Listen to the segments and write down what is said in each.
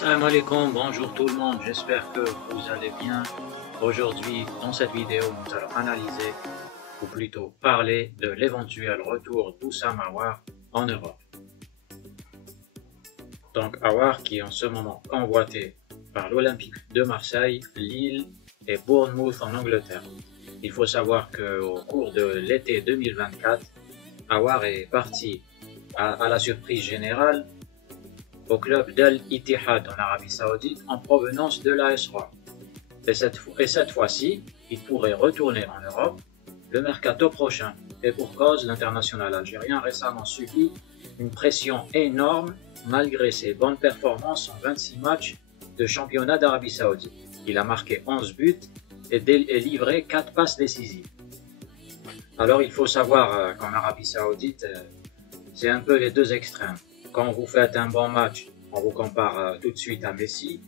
Salam alaikum, bonjour tout le monde, j'espère que vous allez bien. Aujourd'hui, dans cette vidéo, nous allons analyser, ou plutôt parler de l'éventuel retour d'Oussama Aouar en Europe. Donc Aouar qui est en ce moment convoité par l'Olympique de Marseille, Lille et Bournemouth en Angleterre. Il faut savoir qu'au cours de l'été 2024, Aouar est parti à la surprise générale au club d'Al-Ittihad en Arabie Saoudite en provenance de l'AS Rome. Et cette fois-ci, il pourrait retourner en Europe le mercato prochain. Et pour cause, l'international algérien a récemment subi une pression énorme malgré ses bonnes performances en 26 matchs de championnat d'Arabie Saoudite. Il a marqué 11 buts et livré 4 passes décisives. Alors il faut savoir qu'en Arabie Saoudite, c'est un peu les deux extrêmes. Quand vous faites un bon match, on vous compare tout de suite à Messi.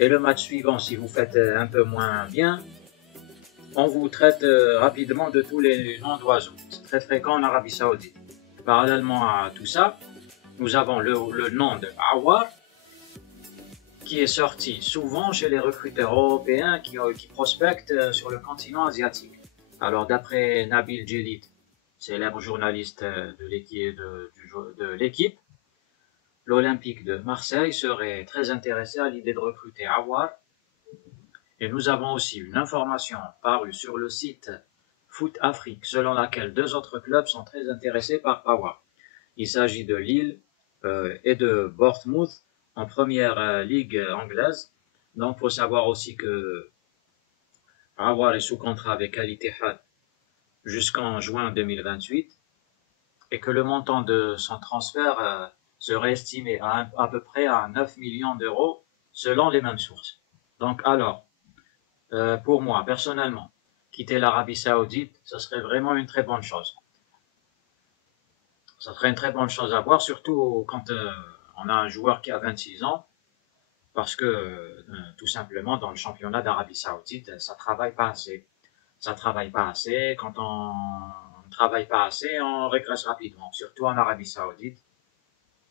Et le match suivant, si vous faites un peu moins bien, on vous traite rapidement de tous les noms d'oiseaux. C'est très fréquent en Arabie Saoudite. Parallèlement à tout ça, nous avons le nom de Aouar, qui est sorti souvent chez les recruteurs européens qui prospectent sur le continent asiatique. Alors d'après Nabil Djellit, célèbre journaliste de l'équipe, l'Olympique de Marseille serait très intéressé à l'idée de recruter Aouar. Et nous avons aussi une information parue sur le site Foot Afrique selon laquelle deux autres clubs sont très intéressés par Aouar. Il s'agit de Lille et de Bournemouth en première ligue anglaise. Donc il faut savoir aussi que Aouar est sous contrat avec Al-Ittihad jusqu'en juin 2028 et que le montant de son transfert serait estimé à peu près à 9 millions d'euros selon les mêmes sources. Donc alors, pour moi, personnellement, quitter l'Arabie Saoudite, ce serait vraiment une très bonne chose. Ça serait une très bonne chose à voir, surtout quand on a un joueur qui a 26 ans, parce que tout simplement, dans le championnat d'Arabie Saoudite, ça travaille pas assez. Ça travaille pas assez. Quand on ne travaille pas assez, on régresse rapidement, surtout en Arabie Saoudite.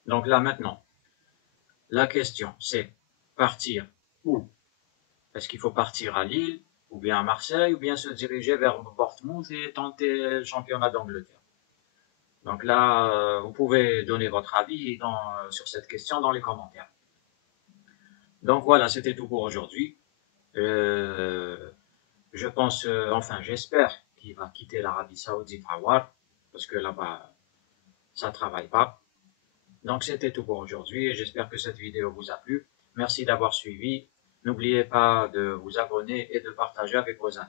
Donc là, maintenant, la question, c'est partir où? Est-ce qu'il faut partir à Lille, ou bien à Marseille, ou bien se diriger vers Bournemouth et tenter le championnat d'Angleterre? Donc là, vous pouvez donner votre avis sur cette question dans les commentaires. Donc voilà, c'était tout pour aujourd'hui. Je pense, enfin j'espère qu'il va quitter l'Arabie Saoudite à Aouar, parce que là-bas, ça ne travaille pas. Donc c'était tout pour aujourd'hui, j'espère que cette vidéo vous a plu. Merci d'avoir suivi. N'oubliez pas de vous abonner et de partager avec vos amis.